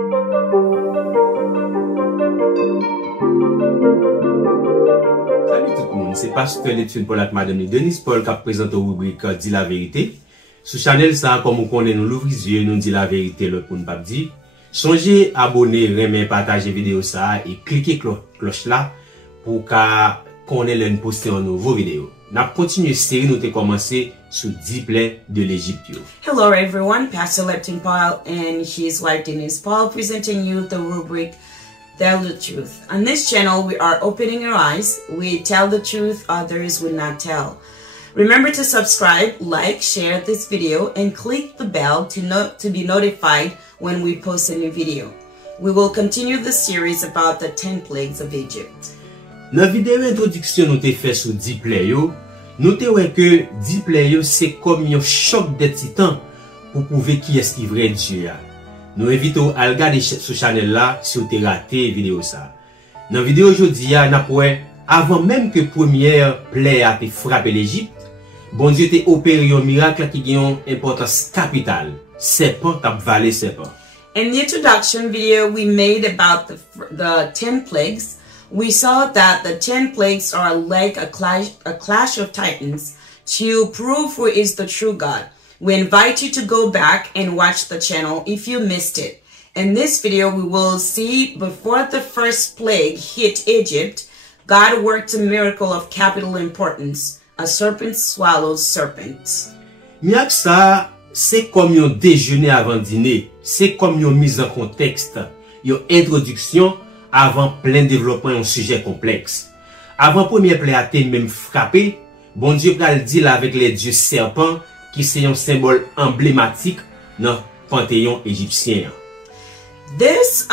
Salut tout le monde, c'est Pasteur l'étude pour la Madame Denise Paul qui présente au rubrique Dit la vérité. Sur channel ça, comme on connaît, nous l'ouvre les yeux, nous dit la vérité, l'autre pour ne pas dire. Songez, abonner, remettre, partager vidéo ça et cliquez cloche là pour qu'on ait une poster en nouveau vidéo. Nous continuons série, nous avons commencé sur 10 plaies de l'Égypte. Hello everyone, Pastor Lepton Paul and his wife Denise Paul presenting you the rubric Tell the Truth. On this channel, we are opening our eyes. We tell the truth others would not tell. Remember to subscribe, like, share this video, and click the bell to be notified when we post a new video. We will continue the series about the 10 plagues of Egypt. Dans la vidéo introduction nous avons fait sur 10 plaies, nous avons que 10 plaies c'est comme un choc de titan pour prouver qui est qui vrai Dieu. Nous invitons à regarder sur channel là si vous avez raté la vidéo ça. Dans la vidéo aujourd'hui, avant même que première plaie a frappé l'Égypte, bon Dieu t'a opéré un miracle qui a une importance capitale. Serpent t'a valé serpent. In the introduction video we made about the 10 plagues, we saw that the 10 plagues are like a clash of titans to prove who is the true God. We invite you to go back and watch the channel if you missed it. In this video, we will see before the first plague hit Egypt, God worked a miracle of capital importance. A serpent swallows serpents. Miracle ça, c'est comme un déjeuner avant dîner. C'est comme une mise en contexte, une introduction avant plein développement d'un sujet complexe. Avant première plaie à même frappé, bon Dieu pral dit avec les dieux serpents qui c'est un symbole emblématique dans le panthéon égyptien. This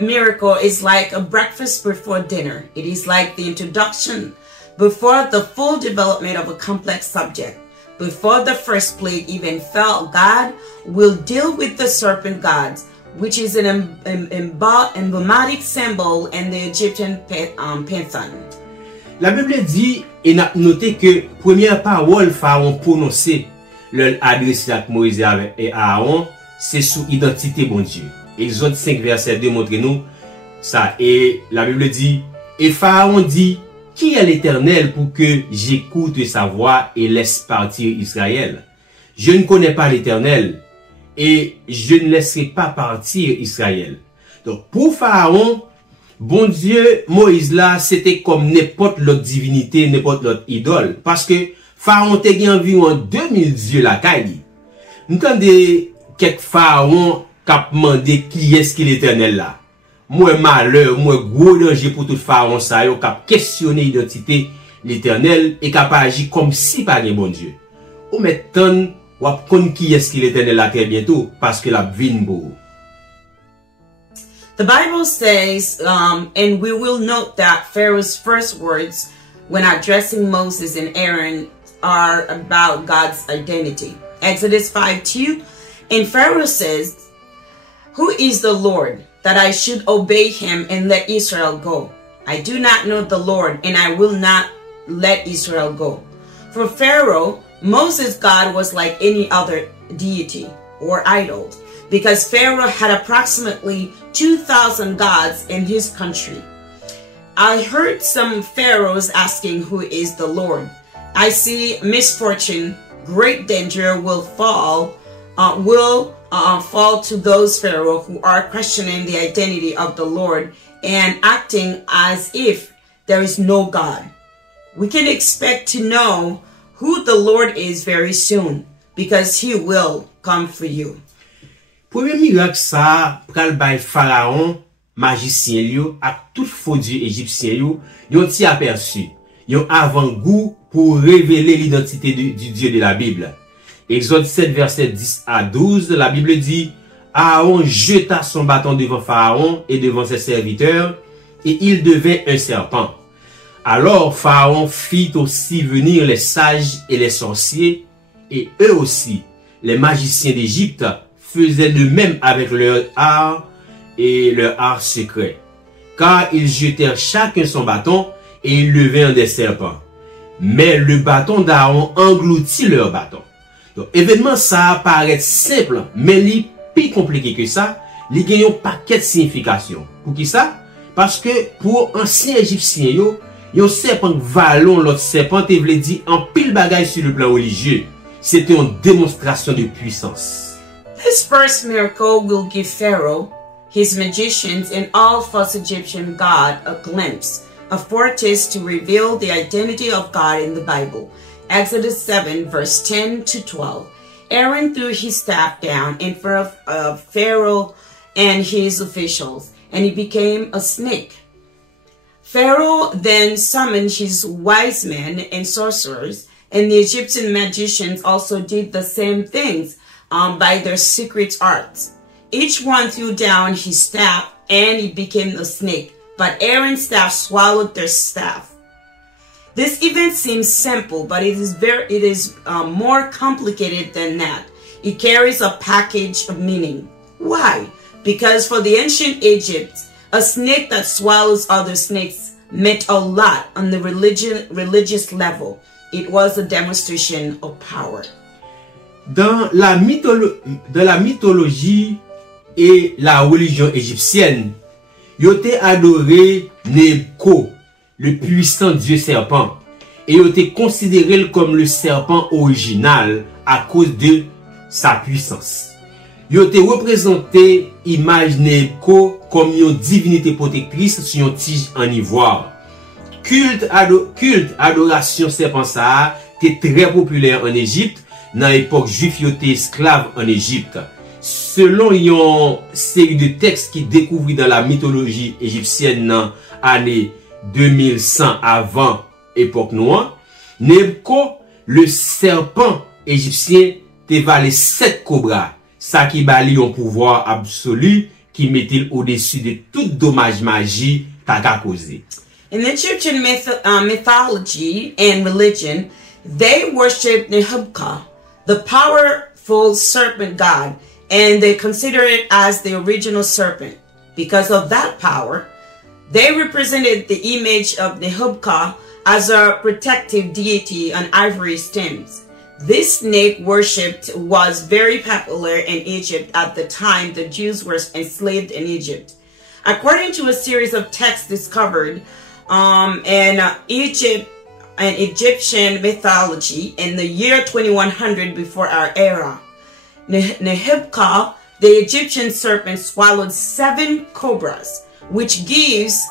miracle is like a breakfast before dinner. It is like the introduction before the full development of a complex subject. Before the first plague even fell, God will deal with the serpent gods, which is an emblematic symbol in the Egyptian pantheon. La Bible dit, et n'a noté que première parole Pharaon prononcée l'adresse à Moïse et Aaron, c'est sous identité bon Dieu. Exode 5 verset 2 montre nous ça. Et la Bible dit, et Pharaon dit, qui est l'Éternel pour que j'écoute sa voix et laisse partir Israël? Je ne connais pas l'Éternel et je ne laisserai pas partir Israël. Donc pour Pharaon, bon Dieu, Moïse là, c'était comme n'importe l'autre divinité, n'importe l'autre idole. Parce que Pharaon te gen environ 2000 dieux la caille. Nous entendons quelques pharaons qui demandé qui est-ce qui l'Éternel là. Moi malheur, moi gros danger pour tout pharaon ça yo qui questionner l'identité l'Éternel et qui agir comme si pas un bon Dieu. Ou maintenant, ou connait qui est-ce qui l'Éternel là très bientôt parce que la vinn beau. The Bible says, and we will note that Pharaoh's first words when addressing Moses and Aaron are about God's identity. Exodus 5:2, and Pharaoh says, "Who is the Lord, that I should obey him and let Israel go? I do not know the Lord, and I will not let Israel go." For Pharaoh, Moses' God was like any other deity or idol, because Pharaoh had approximately 2,000 gods in his country. I heard some pharaohs asking, "Who is the Lord?" I see misfortune, great danger will fall to those pharaohs who are questioning the identity of the Lord and acting as if there is no God. We can expect to know who the Lord is very soon, because he will come for you. Premier miracle ça, pral bay pharaon, magicien yo, ak tout faux dieu égyptien yo, yon ti aperçu, yon avant-goût pour révéler l'identité du Dieu de la Bible. Exode 7 verset 10 à 12, la Bible dit, Aaron jeta son bâton devant Pharaon et devant ses serviteurs, et il devint un serpent. Alors Pharaon fit aussi venir les sages et les sorciers, et eux aussi, les magiciens d'Égypte, faisaient de même avec leur art et leur art secret. Car ils jetèrent chacun son bâton, et ils levaient des serpents. Mais le bâton d'Aaron engloutit leur bâton. Donc, événement ça paraît simple, mais il est plus compliqué que ça. li gen yon paquet de signification. Pour qui ça? Parce que pour ancien égyptien yo, yon serpent valon l'autre serpent te vle di en pile bagay sur le plan religieux. C'était une démonstration de puissance. This first miracle will give Pharaoh, his magicians, and all false Egyptian gods a glimpse, a foretaste to reveal the identity of God in the Bible. Exodus 7, verse 10 to 12. Aaron threw his staff down in front of Pharaoh and his officials, and he became a snake. Pharaoh then summoned his wise men and sorcerers, and the Egyptian magicians also did the same things by their secret arts. Each one threw down his staff, and it became a snake, but Aaron's staff swallowed their staff. This event seems simple, but it is more complicated than that. It carries a package of meaning. Why? Because for the ancient Egypt, a snake that swallows other snakes meant a lot on the religious level. It was a demonstration of power. Dans la mythologie et la religion égyptienne, yo te adoré Nebko, le puissant dieu serpent, et yo te considéré comme le serpent original à cause de sa puissance. Yo te représenté image Nebko comme une divinité protectrice sur une tige en ivoire. Culte adoration serpent ça était très populaire en Égypte. Dans l'époque juif, yo te esclave en Égypte. Selon une série de textes qui découvrit dans la mythologie égyptienne dans l'année 2100 avant époque noire, Nebko, le serpent égyptien, te valé 7 cobras. Ça qui bali un pouvoir absolu qui mettait au-dessus de tout dommage magie qu'a causé. In Egyptian mythology and religion, they worshipped Nehubka, the powerful serpent god, and they consider it as the original serpent. Because of that power, they represented the image of Nehubka as a protective deity on ivory stems. This snake worshipped was very popular in Egypt at the time the Jews were enslaved in Egypt. According to a series of texts discovered in Egypt and Egyptian mythology in the year 2100 before our era, Nehubka, the Egyptian serpent, swallowed 7 cobras, which gives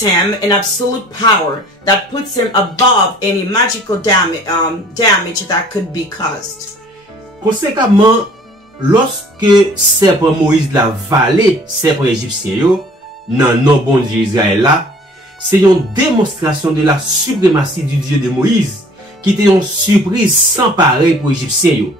him an absolute power that puts him above any magical damage that could be caused. Conséquemment, lorsque serpent Moïse l'a valé serpent égyptien yo, nan non bon Dieu Israël là, c'est une démonstration de la suprématie du Dieu de Moïse, qui était une surprise sans pareil pour Égyptiens yo.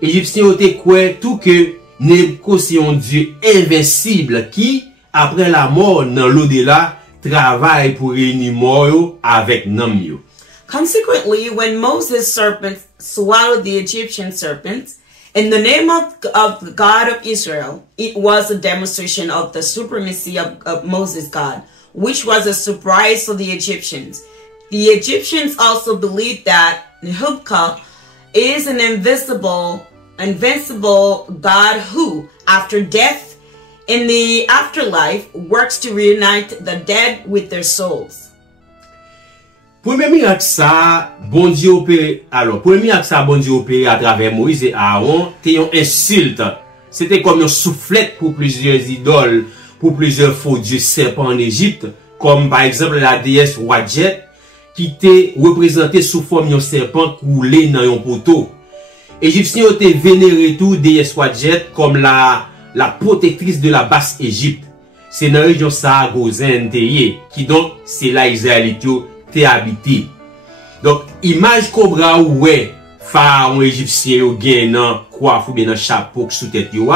Égyptiens yo te croient tout que Nebko c'est un Dieu invincible qui, après la mort dans l'au-delà, travaille pour réunir mort avec nam yo. Consequently, when Moses' serpent swallowed the Egyptian serpents, in the name of the God of Israel, it was a demonstration of the supremacy of Moses' God, which was a surprise for the Egyptians. The Egyptians also believed that Nehubka is an invincible God who, after death, in the afterlife, works to reunite the dead with their souls. Premier miracle ça, bon Dieu opéré. Alors, premier miracle ça, bon Dieu opéré à travers Moïse et Aaron, c'était une insulte. C'était comme une soufflette pour plusieurs idoles, pour plusieurs faux dieux serpents en Égypte, comme par exemple la déesse Wadjet, qui était représentée sous forme d'un serpent coulé dans un poteau. Égyptiens ont été vénérés tout déesse Wadjet comme la protectrice de la basse Égypte. C'est dans la région ça, Gozen, qui donc, c'est là Israélite te habité. Donc, image cobra ou ouais, pharaon égyptien ou gen nan coiffe ou bien nan chapeau sous tête yo,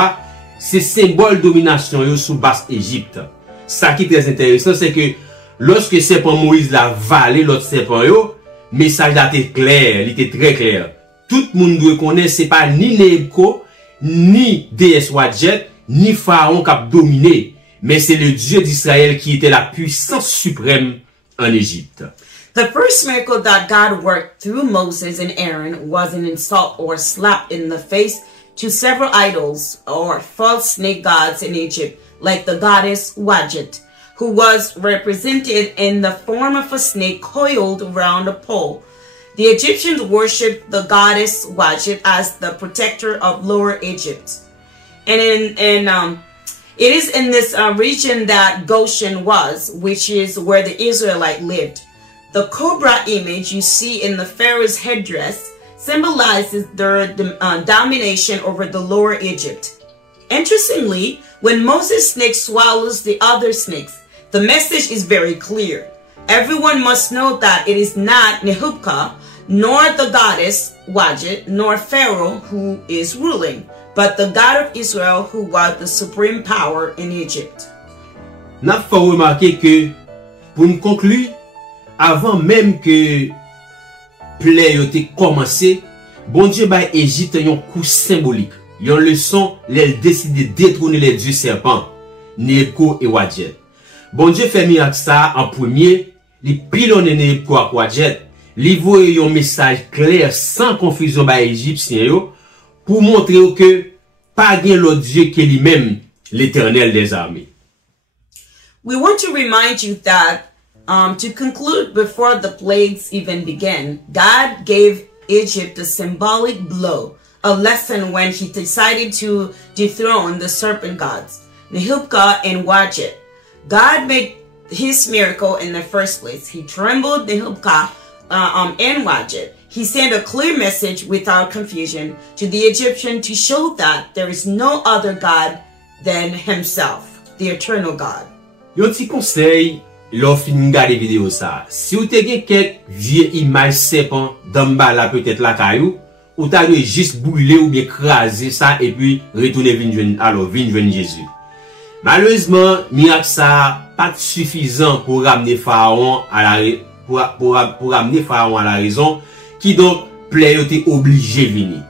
c'est symbole domination yo sous basse Égypte. Ça qui est très intéressant, c'est que lorsque serpent Moïse l'a valé l'autre serpent yo, message là était clair, il était très clair. Tout le monde doit connaître, c'est pas ni Nebko, ni déesse Wadjet, ni pharaon qui a dominé, mais c'est le Dieu d'Israël qui était la puissance suprême en Égypte. The first miracle that God worked through Moses and Aaron was an insult or slap in the face to several idols or false snake gods in Egypt, like the goddess Wadjet, who was represented in the form of a snake coiled around a pole. The Egyptians worshipped the goddess Wadjet as the protector of Lower Egypt. And it is in this region that Goshen was, which is where the Israelite lived. The cobra image you see in the Pharaoh's headdress symbolizes their domination over the Lower Egypt. Interestingly, when Moses' snake swallows the other snakes, the message is very clear. Everyone must know that it is not Nehuphka, nor the goddess Wadjet, nor Pharaoh who is ruling, but the God of Israel who was the supreme power in Egypt. N'a faut remarquer que, pour nous conclure, avant même que plaie yo te commencé, bon Dieu ba Égypte un coup symbolique. Yon leçon, l'elle décide de détrôner les dieux serpents, Nehuphka et Wadjet. Bon Dieu fait miracle ça en premier, les pilonne Nehuphka et Wadjet, li voye yon message clair sans confusion ba Égyptien yo, pour montrer que pas gen l'autre Dieu que lui-même, l'Éternel des armées. We want to remind you that to conclude before the plagues even began, God gave Egypt a symbolic blow, a lesson when he decided to dethrone the serpent gods, Nehuphka and Wadjet. God made his miracle in the first place. He trembled Nehuphka and Wadjet. He sent a clear message without confusion to the Egyptian to show that there is no other God than himself, the eternal God. Yon ti conseil, l'on fin gade vidéo ça. Si ou te gen quelques vieilles images serpent d'en bas là peut-être la caillou, ou ta dû juste brûler ou bien craser ça et puis retourner vin Jésus. Malheureusement, miracle ça pas suffisant pour ramener Pharaon à la pour ramener Pharaon à la raison, qui donc plaît était obligé de venir.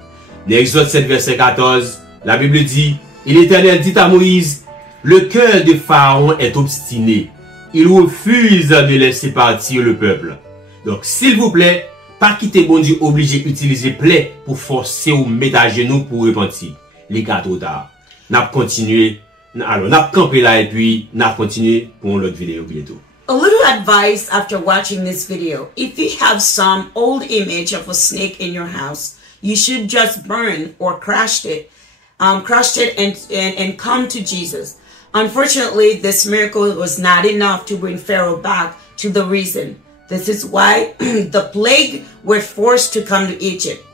Dans Exode 7 verset 14, la Bible dit, et l'Éternel dit à Moïse, le cœur de Pharaon est obstiné. Il refuse de laisser partir le peuple. Donc, s'il vous plaît, pas quitter bon Dieu obligé d'utiliser plaie pour forcer ou mettre à genoux pour repentir. Les gars trop tard. N'a continué. Alors, n'a campé là et puis n'a continué pour l'autre vidéo bientôt. A little advice after watching this video. If you have some old image of a snake in your house, you should just burn or crush it and come to Jesus. Unfortunately, this miracle was not enough to bring Pharaoh back to the reason. This is why the plague were forced to come to Egypt.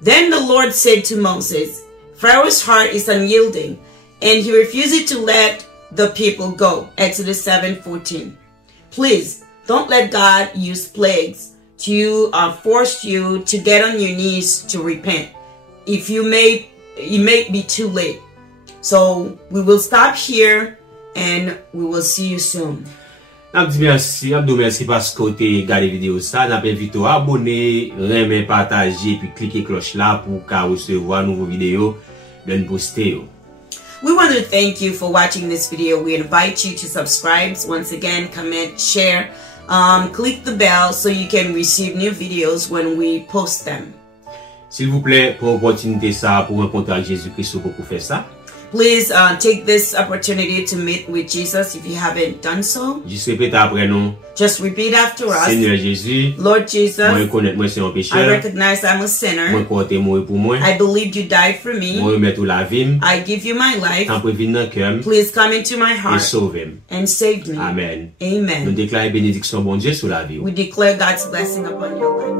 Then the Lord said to Moses, Pharaoh's heart is unyielding, and he refuses to let the people go. Exodus 7:14. Please, don't let God use plagues to force you to get on your knees to repent. It may be too late. So we will stop here and we will see you soon. Merci parce que tu as regardé la vidéo. Ça, n'a pas invité à abonner, aimer, partager, puis cliquer cloche là pour recevoir de nouvelles vidéos de poster. We want to thank you for watching this video. We invite you to subscribe. Once again, comment, share, click the bell so you can receive new videos when we post them. S'il vous plaît, pour opportunité ça, pour rencontrer Jésus-Christ, pour faire ça. Please take this opportunity to meet with Jesus if you haven't done so. Juste répète après nous. Just repeat after us. Seigneur Jésus. Lord Jesus. Moi reconnaître moi c'est un pécheur. I recognize I'm a sinner. Moi crois que tu es mort pour moi. I believe you died for me. Moi remettre la vie. I give you my life. T'en préviens dans cœur. Please come into my heart. Et sauve-moi. And save me. Amen. Amen. Nous déclarons bénédiction bon Dieu sur la vie. We declare God's blessing upon your life.